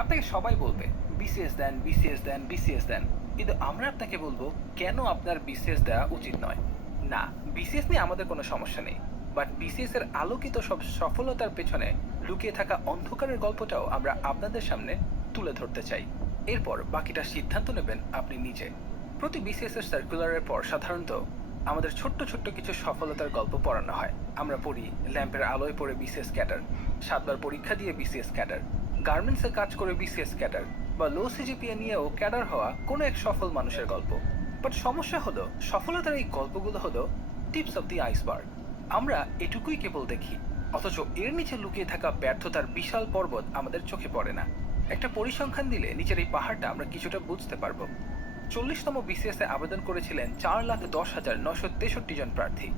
আপনাকে সবাই বলবে বিসিএস দেন, বিসিএস দেন, বিসিএস দেন। কিন্তু আমরা আপনাকে বলবো কেন আপনার বিসিএস দেওয়া উচিত নয়। না, বিসিএস নিয়ে আমাদের কোনো সমস্যা নেই। বাট বিসিএস এর আলোকিত সব সফলতার পেছনে লুকিয়ে থাকা অন্ধকারের গল্পটাও আমরা আপনাদের সামনে তুলে ধরতে চাই। এরপর বাকিটা সিদ্ধান্ত নেবেন আপনি নিজে। প্রতি বিসিএস এর সার্কুলারের পর সাধারণত আমাদের ছোট্ট ছোট্ট কিছু সফলতার গল্প পড়ানো হয়। আমরা পড়ি ল্যাম্পের আলোয় পড়ে বিসিএস ক্যাডার, 7বার পরীক্ষা দিয়ে বিসিএস ক্যাডার, গার্মেন্টসে কাজ করে বিসিএস ক্যাডার, বা লো সিজিপিএ নিয়েও ক্যাডার হওয়া কোনো এক সফল মানুষের গল্প। বাট সমস্যা হলো সফলতার এই গল্পগুলো হলো টিপস অফ দি আইসবার্গ। আমরা এটুকুই কেবল দেখি, অথচ এর নিচে লুকিয়ে থাকা ব্যর্থতার বিশাল পর্বত আমাদের চোখে পড়ে না। একটা পরিসংখ্যান দিলে নিচের এই পাহাড়টা আমরা কিছুটা বুঝতে পারবো। 40তম বিসিএস এ আবেদন করেছিলেন 4,10,963 জন প্রার্থী,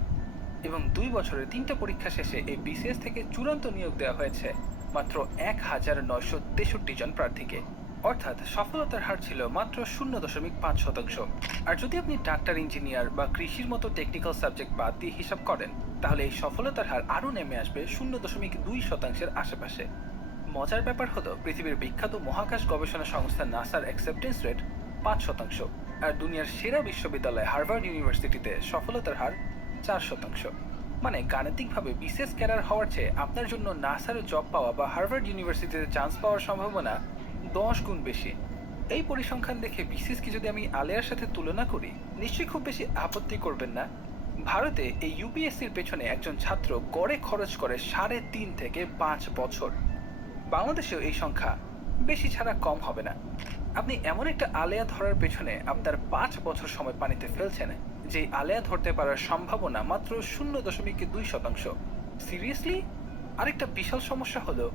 এবং 2 বছরের 3টা পরীক্ষা শেষে এই বিসিএস থেকে চূড়ান্ত নিয়োগ দেওয়া হয়েছে মাত্র 1,963 জন প্রার্থীকে। অর্থাৎ সফলতার হার ছিল মাত্র 0.5%। আর যদি আপনি ডাক্তার, ইঞ্জিনিয়ার বা কৃষির মতো টেকনিক্যাল সাবজেক্ট বাদ দিয়ে হিসাব করেন, তাহলে এই সফলতার হার আরও নেমে আসবে 0.2%-এর আশেপাশে। মজার ব্যাপার হলো পৃথিবীর বিখ্যাত মহাকাশ গবেষণা সংস্থা নাসার অ্যাকসেপ্টেন্স রেট 5%, আর দুনিয়ার সেরা বিশ্ববিদ্যালয় হার্ভার্ড ইউনিভার্সিটিতে সফলতার হার 4%। মানে গাণিতিকভাবে বিসিএস ক্যাডার হওয়ার চেয়ে আপনার জন্য নাসার জব পাওয়া বা হার্ভার্ড ইউনিভার্সিটিতে চান্স পাওয়ার সম্ভাবনা 10 গুণ বেশি। এই পরিসংখ্যান দেখে বিসিএস কি যদি আমি আলেয়ার সাথে তুলনা করি, নিশ্চয়ই খুব বেশি আপত্তি করবেন না। ভারতে এই ইউপিএসসির পেছনে একজন ছাত্র গড়ে খরচ করে 3.5 থেকে 5 বছর। বাংলাদেশেও এই সংখ্যা বেশি ছাড়া কম হবে না। আপনি এমন একটা আলেয়া ধরার পেছনে আপনার 5 বছর সময় পানিতে ফেলছেন, যে আলেয়া ধরতে পারার সম্ভাবনা মাত্র 0.2%। সিরিয়াসলি? আরেকটা বিশাল সমস্যা হলো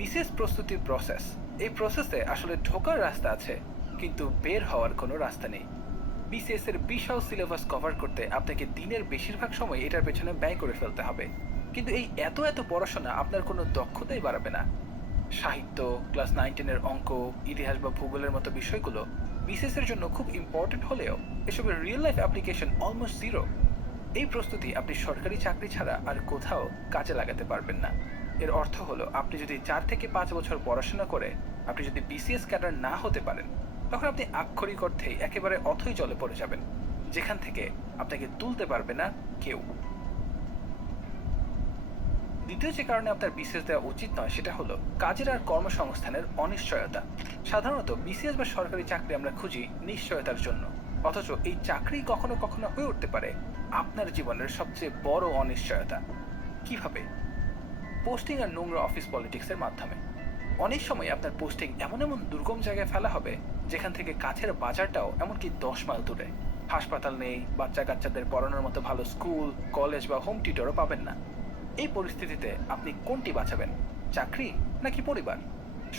বিশেষ প্রস্তুতির প্রসেস। এই প্রসেসে আসলে ঢোকার রাস্তা আছে, কিন্তু বের হওয়ার কোনো রাস্তা নেই। বিসিএস এর বিশাল সিলেবাস কভার করতে আপনাকে দিনের বেশিরভাগ সময় এটার পেছনে ব্যয় করে ফেলতে হবে, কিন্তু এই এত এত পড়াশোনা আপনার কোনো দক্ষতাই বাড়াবে না। সাহিত্য, ক্লাস 9-10-এর অঙ্ক, ইতিহাস বা ভূগোলের মতো বিষয়গুলো বিসিএস এর জন্য খুব ইম্পর্টেন্ট হলেও এসবের real life application almost zero. এই প্রস্তুতি আপনি সরকারি চাকরি ছাড়া আর কোথাও কাজে লাগাতে পারবেন না। এর অর্থ হলো আপনি যদি 4 থেকে 5 বছর পড়াশোনা করে আপনি যদি বিসিএস ক্যাডার না হতে পারেন, তখন আপনি আক্ষরিক অর্থেই একেবারে অথৈ জলে পড়ে যাবেন, যেখান থেকে আপনাকে তুলতে পারবে না কেউ। দ্বিতীয় যে কারণে আপনার বিসিএস দেওয়া উচিত নয় সেটা হলো কাজের আর কর্মসংস্থানের অনিশ্চয়তা। সাধারণত বিসিএস বা সরকারি চাকরি আমরা খুঁজি নিশ্চয়তার জন্য, অথচ এই চাকরি কখনো কখনো হয়ে উঠতে পারে আপনার জীবনের সবচেয়ে বড় অনিশ্চয়তা। কিভাবে? পোস্টিং আর নোংরা অফিস পলিটিক্সের মাধ্যমে। অনেক সময় আপনার পোস্টিং এমন এমন দুর্গম জায়গায় ফেলা হবে যেখান থেকে কাছের বাজারটাও এমনকি 10 মাইল দূরে। হাসপাতাল নেই, বাচ্চা কাচ্চাদের পড়ানোর মতো ভালো স্কুল, কলেজ বা হোম টিউটরও পাবেন না। এই পরিস্থিতিতে আপনি কোনটি বাঁচাবেন, চাকরি নাকি পরিবার?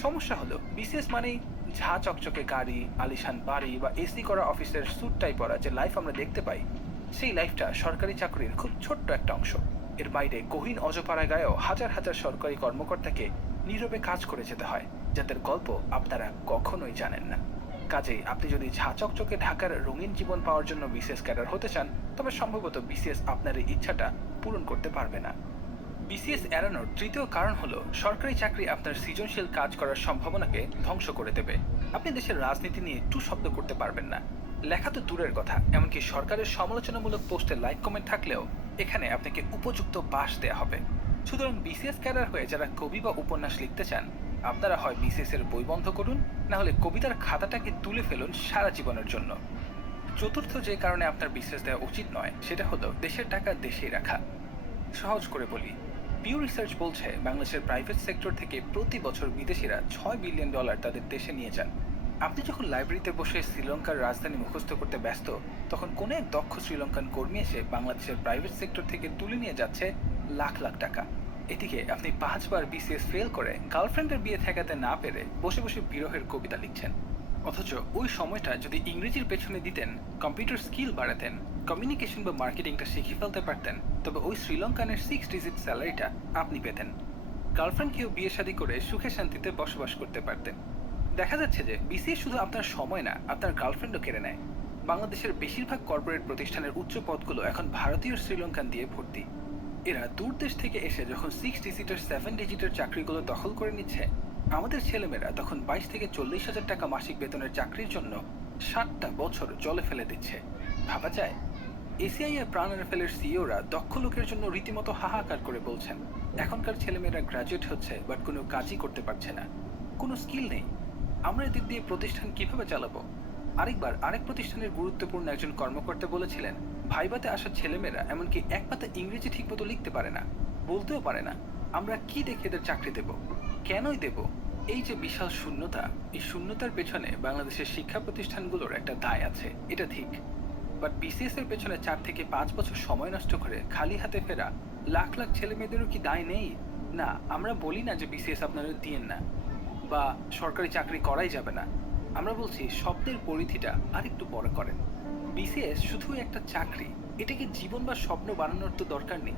সমস্যা হলো বিসিএস মানেই ঝা চকচকে গাড়ি, আলিশান বাড়ি বা এসি করা অফিসের স্যুট টাই পরা যে লাইফ আমরা দেখতে পাই, সেই লাইফটা সরকারি চাকরির খুব ছোট্ট একটা অংশ। এর বাইরে গহীন অজপাড়া গায়েও হাজার হাজার সরকারি কর্মকর্তাকে নীরবে কাজ করে যেতে হয়, যাদের গল্প আপনারা কখনোই জানেন না। কাজেই আপনি যদি ঝা চকচকে ঢাকার রঙিন জীবন পাওয়ার জন্য বিসিএস ক্যাডার হতে চান, তবে সম্ভবত বিসিএস আপনার এই ইচ্ছাটা পূরণ করতে পারবে না। বিসিএস এড়ানোর তৃতীয় কারণ হলো সরকারি চাকরি আপনার সৃজনশীল কাজ করার সম্ভাবনাকে ধ্বংস করে দেবে। আপনি দেশের রাজনীতি নিয়ে একটু শব্দ করতে পারবেন না, লেখা তো দূরের কথা, এমনকি সরকারের সমালোচনামূলক পোস্টে লাইক কমেন্ট থাকলেও এখানে আপনাকে উপযুক্ত বাস দেয়া হবে। সুতরাং বিসিএস ক্যাডার হয়ে যারা কবি বা উপন্যাস লিখতে চান, আপনারা হয় বিসিএস এর বই বন্ধ করুন, না হলে কবিতার খাতাটাকে তুলে ফেলুন সারা জীবনের জন্য। চতুর্থ যে কারণে আপনার বিসিএস দেওয়া উচিত নয় সেটা হলো দেশের টাকা দেশেই রাখা। সহজ করে বলি, পিউ রিসার্চ বলছে বাংলাদেশের প্রাইভেট সেক্টর থেকে প্রতি বছর বিদেশিরা $6 বিলিয়ন তাদের দেশে নিয়ে যান। আপনি যখন লাইব্রেরিতে বসে শ্রীলঙ্কার রাজধানী মুখস্থ করতে ব্যস্ত, তখন কোনো এক দক্ষ শ্রীলঙ্কান কর্মী এসে বাংলাদেশের প্রাইভেট সেক্টর থেকে তুলে নিয়ে যাচ্ছে লাখ লাখ টাকা। এদিকে আপনি 5বার বিসিএস ফেল করে গার্লফ্রেন্ডের বিয়ে ঠেকাতে না পেরে বসে বসে বিরহের কবিতা লিখছেন। অথচ ওই সময়টা যদি ইংরেজির পেছনে দিতেন, কম্পিউটার স্কিল বাড়াতেন, কমিউনিকেশন বা মার্কেটিংটা শিখে ফেলতে পারতেন, তবে ওই শ্রীলঙ্কানের 6 ডিজিট স্যালারিটা আপনি পেতেন। গার্লফ্রেন্ডকেও বিয়ে শাদী করে সুখে শান্তিতে বসবাস করতে পারতেন। দেখা যাচ্ছে যে বিসিএস শুধু আপনার সময় না, আপনার গার্লফ্রেন্ডও কেড়ে নেয়। বাংলাদেশের বেশিরভাগ কর্পোরেট প্রতিষ্ঠানের উচ্চ পদগুলো এখন ভারতীয় শ্রীলঙ্কান দিয়ে ভর্তি। এরা দূর দেশ থেকে এসে যখন 6 ডিজিটের 7 ডিজিটের চাকরিগুলো দখল করে নিচ্ছে, আমাদের ছেলেমেয়েরা তখন 22 থেকে 40 হাজার টাকা মাসিক বেতনের চাকরির জন্য 7টা বছর জলে ফেলে দিচ্ছে। ভাবা যায়? এসিআই এর প্রাণ এর সিইওরা দক্ষ লোকের জন্য রীতিমতো হাহাকার করে বলছেন এখনকার ছেলেমেয়েরা গ্রাজুয়েট হচ্ছে বাট কোনো কাজই করতে পারছে না, কোনো স্কিল নেই। আমরা এদের দিয়ে প্রতিষ্ঠান কিভাবে চালাবো? আরেকবার আরেক প্রতিষ্ঠানের গুরুত্বপূর্ণ একজন কর্মকর্তা বলেছিলেন ভাইভাতে আসা ছেলেমেয়েরা এমনকি এক পাতা ইংরেজি ঠিকমতো লিখতে পারে না, বলতেও পারে না। আমরা কি দেখে এদের চাকরি দেব? কেনই দেব? এই যে বিশাল শূন্যতা, এই শূন্যতার পেছনে বাংলাদেশের শিক্ষা প্রতিষ্ঠানগুলোর একটা দায় আছে, এটা ঠিক। বাট বিসিএস এর পেছনে 4 থেকে 5 বছর সময় নষ্ট করে খালি হাতে ফেরা লাখ লাখ ছেলে মেয়েদেরও কি দায় নেই? না, আমরা বলি না যে বিসিএস আপনারা দিয়েন না বা সরকারি চাকরি করাই যাবে না। আমরা বলছি স্বপ্নের পরিধিটা আরেকটু বড় করেন। বিসিএস শুধু একটা চাকরি, এটাকে জীবন বা স্বপ্ন বানানোর তো দরকার নেই।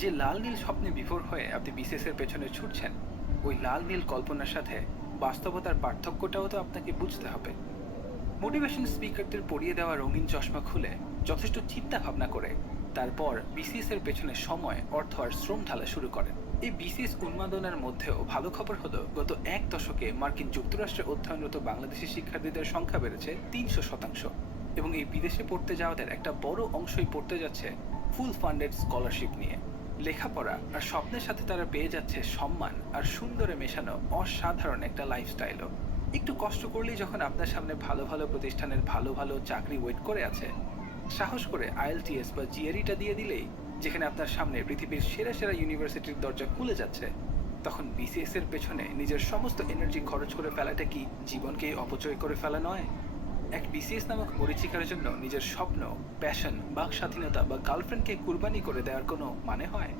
যে লাল নীল স্বপ্নে বিভোর হয়ে আপনি বিসিএস এর পেছনে ছুটছেন, ওই লাল নীল কল্পনার সাথে বাস্তবতার পার্থক্যটাও তো আপনাকে বুঝতে হবে। মোটিভেশন স্পিকারদের পরিয়ে দেওয়া রঙিন চশমা খুলে যথেষ্ট চিন্তা ভাবনা করে তারপর বিসিএস এর পেছনে সময়, অর্থ আর শ্রম ঢালা শুরু করেন। এই বিসিএস উন্মাদনার মধ্যেও ভালো খবর হলো গত 1 দশকে মার্কিন যুক্তরাষ্ট্রে অধ্যয়নরত বাংলাদেশি শিক্ষার্থীদের সংখ্যা বেড়েছে 300%। এবং এই বিদেশে পড়তে যাওয়াদের একটা বড় অংশই পড়তে যাচ্ছে ফুল ফান্ডেড স্কলারশিপ নিয়ে। লেখাপড়া আর স্বপ্নের সাথে তারা পেয়ে যাচ্ছে সম্মান আর সুন্দরে মেশানো অসাধারণ একটা লাইফস্টাইলও। একটু কষ্ট করলেই যখন আপনার সামনে ভালো ভালো প্রতিষ্ঠানের ভালো ভালো চাকরি ওয়েট করে আছে, সাহস করে আইএলটিএস বা জিআরইটা দিয়ে দিলেই যেখানে আপনার সামনে পৃথিবীর সেরা সেরা ইউনিভার্সিটির দরজা খুলে যাচ্ছে, তখন বিসিএস এর পেছনে নিজের সমস্ত এনার্জি খরচ করে ফেলাটা কি জীবনকে অপচয় করে ফেলা নয়? এক বিসিএস নামক মরীচিকার জন্য নিজের স্বপ্ন, প্যাশন, বাক স্বাধীনতা বা গার্লফ্রেন্ডকে কুরবানি করে দেওয়ার কোনো মানে হয়?